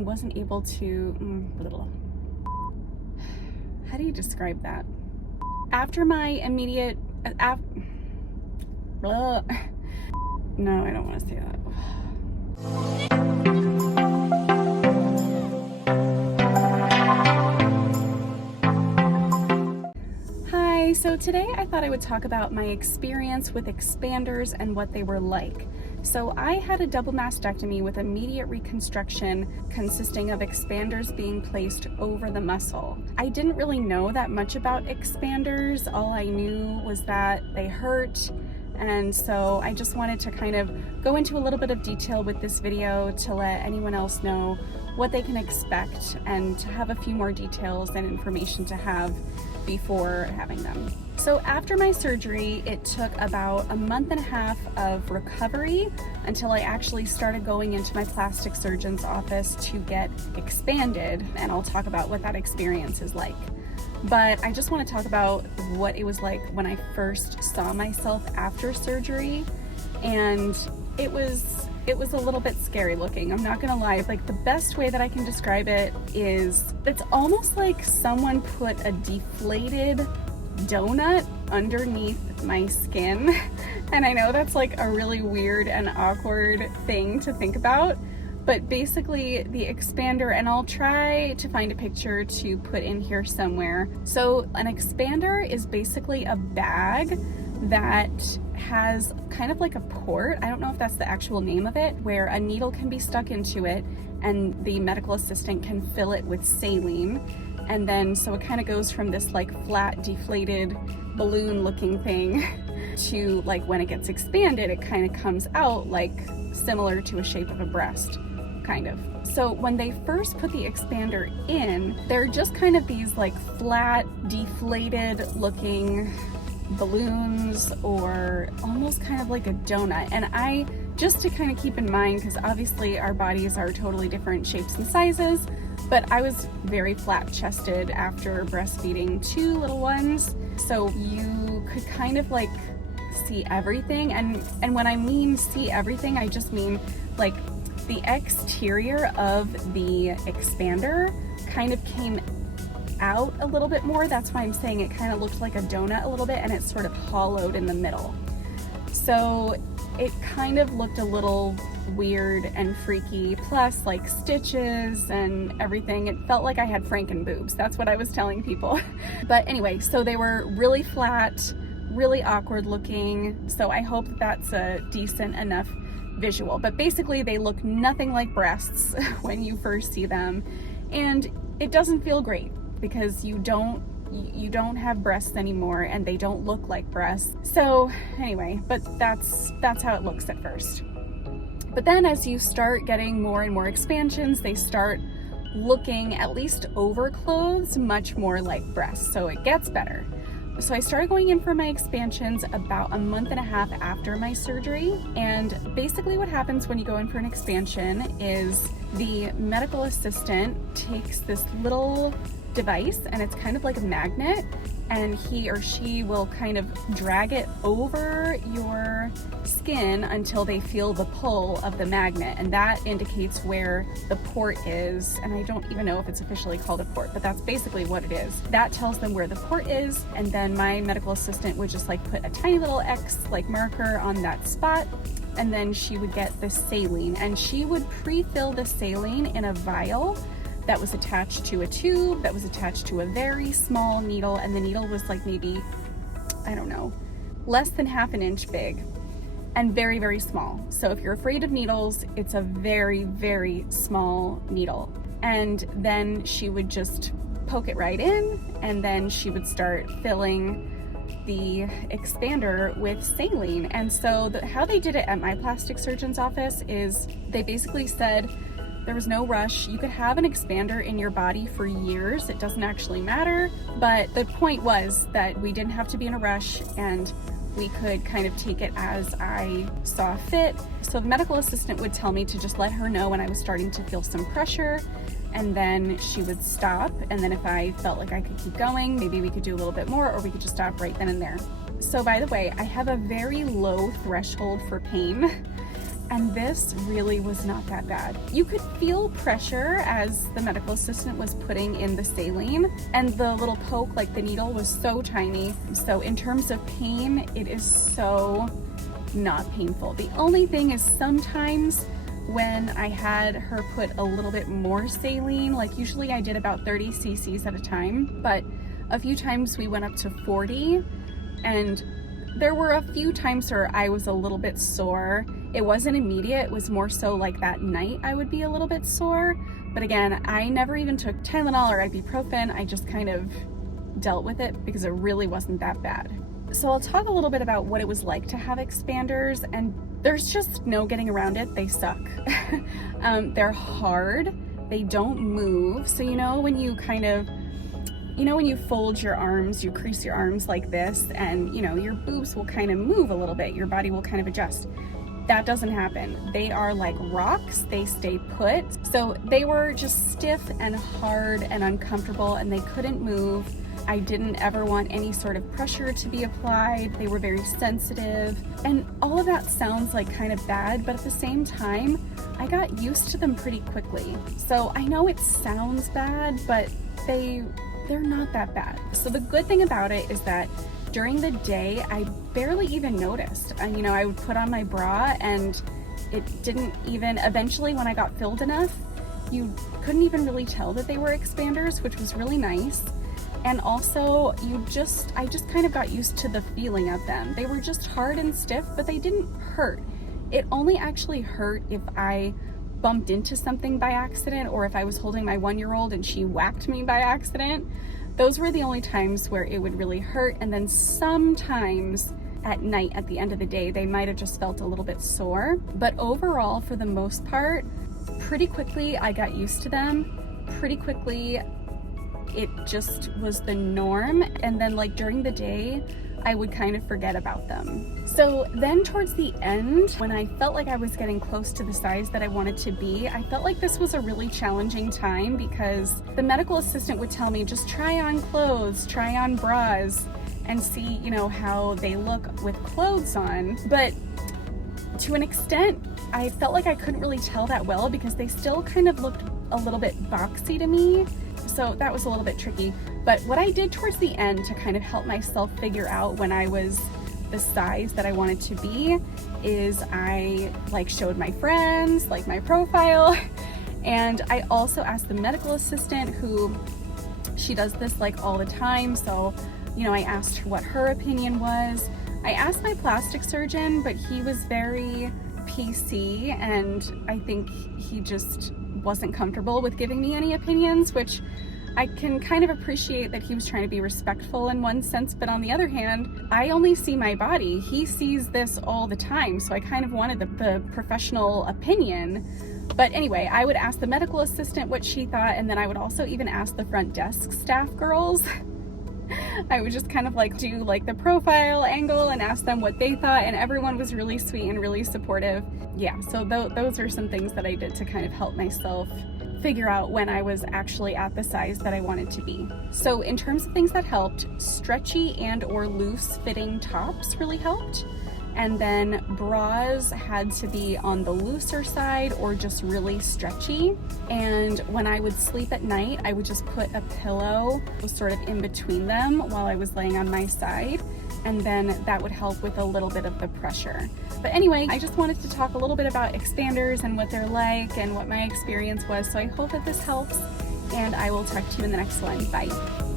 Wasn't able to, how do you describe that? After my immediate, no, I don't want to say that. Hi, so today I thought I would talk about my experience with expanders and what they were like. So I had a double mastectomy with immediate reconstruction consisting of expanders being placed over the muscle. I didn't really know that much about expanders. All I knew was that they hurt. And so I just wanted to kind of go into a little bit of detail with this video to let anyone else know what they can expect and to have a few more details and information to have before having them. So after my surgery, it took about a month and a half of recovery until I actually started going into my plastic surgeon's office to get expanded, and I'll talk about what that experience is like. But I just want to talk about what it was like when I first saw myself after surgery, and it was a little bit scary looking. I'm not gonna lie. Like, the best way that I can describe it is it's almost like someone put a deflated donut underneath my skin. And I know that's like a really weird and awkward thing to think about, but basically the expander, and I'll try to find a picture to put in here somewhere. So an expander is basically a bag that has kind of like a port, I don't know if that's the actual name of it, where a needle can be stuck into it and the medical assistant can fill it with saline. And then so it kind of goes from this like flat deflated balloon looking thing to, like, when it gets expanded, it kind of comes out like similar to a shape of a breast, kind of. So when they first put the expander in, they're just kind of these like flat deflated looking balloons, or almost kind of like a donut. And I, just to kind of keep in mind, because obviously our bodies are totally different shapes and sizes, but I was very flat chested after breastfeeding 2 little ones, so you could kind of like see everything. And when I mean see everything, I just mean like the exterior of the expander kind of came out a little bit more. That's why I'm saying it kind of looked like a donut a little bit, and it's sort of hollowed in the middle. So it kind of looked a little weird and freaky, plus like stitches and everything. It felt like I had Franken boobs. That's what I was telling people. But anyway, so they were really flat, really awkward looking. So I hope that's a decent enough visual. But basically they look nothing like breasts when you first see them. And it doesn't feel great, because you don't have breasts anymore and they don't look like breasts. So anyway, but that's how it looks at first. But then as you start getting more and more expansions, they start looking, at least over clothes, much more like breasts. So it gets better. So I started going in for my expansions about a month and a half after my surgery. And basically what happens when you go in for an expansion is the medical assistant takes this little device, and it's kind of like a magnet, and he or she will kind of drag it over your skin until they feel the pull of the magnet, and that indicates where the port is. And I don't even know if it's officially called a port, but that's basically what it is. That tells them where the port is, and then my medical assistant would just like put a tiny little X like marker on that spot, and then she would get the saline, and she would pre-fill the saline in a vial that was attached to a tube that was attached to a very small needle, and the needle was like maybe, I don't know, less than ½ an inch big and very, very small. So if you're afraid of needles, it's a very, very small needle. And then she would just poke it right in, and then she would start filling the expander with saline. And so how they did it at my plastic surgeon's office is they basically said, there was no rush. You could have an expander in your body for years. It doesn't actually matter. But the point was that we didn't have to be in a rush, and we could kind of take it as I saw fit. So the medical assistant would tell me to just let her know when I was starting to feel some pressure, and then she would stop. And then if I felt like I could keep going, maybe we could do a little bit more, or we could just stop right then and there. So by the way, I have a very low threshold for pain. and this really was not that bad. You could feel pressure as the medical assistant was putting in the saline, and the little poke, like the needle, was so tiny. So in terms of pain, it is so not painful. The only thing is sometimes when I had her put a little bit more saline, like usually I did about 30 cc's at a time, but a few times we went up to 40, and there were a few times where I was a little bit sore. It wasn't immediate, it was more so like that night I would be a little bit sore. But again, I never even took Tylenol or ibuprofen. I just kind of dealt with it because it really wasn't that bad. So I'll talk a little bit about what it was like to have expanders, and there's just no getting around it. They suck. They're hard, they don't move. So you know when you kind of, when you fold your arms, you crease your arms like this, and your boobs will kind of move a little bit, your body will kind of adjust. That doesn't happen. They are like rocks, they stay put. So they were just stiff and hard and uncomfortable, and they couldn't move. I didn't ever want any sort of pressure to be applied. They were very sensitive, and all of that sounds like kind of bad, but at the same time, I got used to them pretty quickly. So I know it sounds bad, but they're not that bad. So the good thing about it is that during the day, I barely even noticed. I would put on my bra, and it didn't even, eventually when I got filled enough, you couldn't even really tell that they were expanders, which was really nice. And also, I just kind of got used to the feeling of them. They were just hard and stiff, but they didn't hurt. It only actually hurt if I bumped into something by accident, or if I was holding my 1-year-old and she whacked me by accident. Those were the only times where it would really hurt. And then sometimes at night, at the end of the day, they might have just felt a little bit sore. But overall, for the most part, pretty quickly I got used to them. Pretty quickly it just was the norm, and then like during the day I would kind of forget about them. So then towards the end, when I felt like I was getting close to the size that I wanted to be, I felt like this was a really challenging time, because the medical assistant would tell me, just try on clothes, try on bras, and see how they look with clothes on. But to an extent, I felt like I couldn't really tell that well, because they still kind of looked a little bit boxy to me. So that was a little bit tricky. But what I did towards the end to kind of help myself figure out when I was the size that I wanted to be is I showed my friends my profile, and I also asked the medical assistant, who she does this all the time. So I asked her what her opinion was. I asked my plastic surgeon, but he was very PC, and I think he just wasn't comfortable with giving me any opinions, which I can kind of appreciate that he was trying to be respectful in one sense, but on the other hand, I only see my body. He sees this all the time, so I kind of wanted the professional opinion. But anyway, I would ask the medical assistant what she thought, and then I would also even ask the front desk staff girls. I would just kind of do the profile angle and ask them what they thought, and everyone was really sweet and really supportive. Yeah, so those are some things that I did to kind of help myself figure out when I was actually at the size that I wanted to be. So in terms of things that helped, stretchy and or loose fitting tops really helped. And then bras had to be on the looser side or just really stretchy. And when I would sleep at night, I would just put a pillow sort of in between them while I was laying on my side. And then that would help with a little bit of the pressure. But anyway, I just wanted to talk a little bit about expanders and what they're like and what my experience was. So I hope that this helps, and I will talk to you in the next one. Bye.